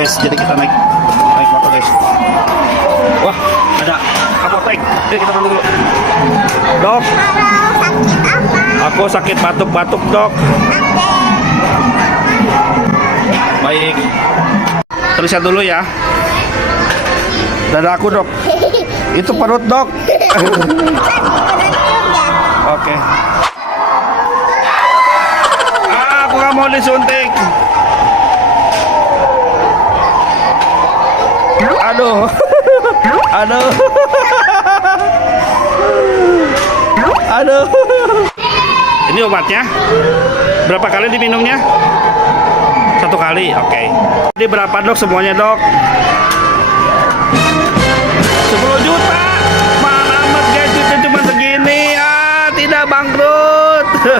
guys. Jadi kita naik motor guys. Wah, ada apotek. Kita tunggu dulu. Dok, aku sakit batuk-batuk dok. Baik. Tulisnya dulu ya. Dada aku dok. Itu perut dok. Oke. Aku nggak mau disuntik. Aduh. Aduh. Aduh. Ini obatnya. Berapa kali diminumnya? 1 kali. Oke. Jadi berapa dok semuanya dok?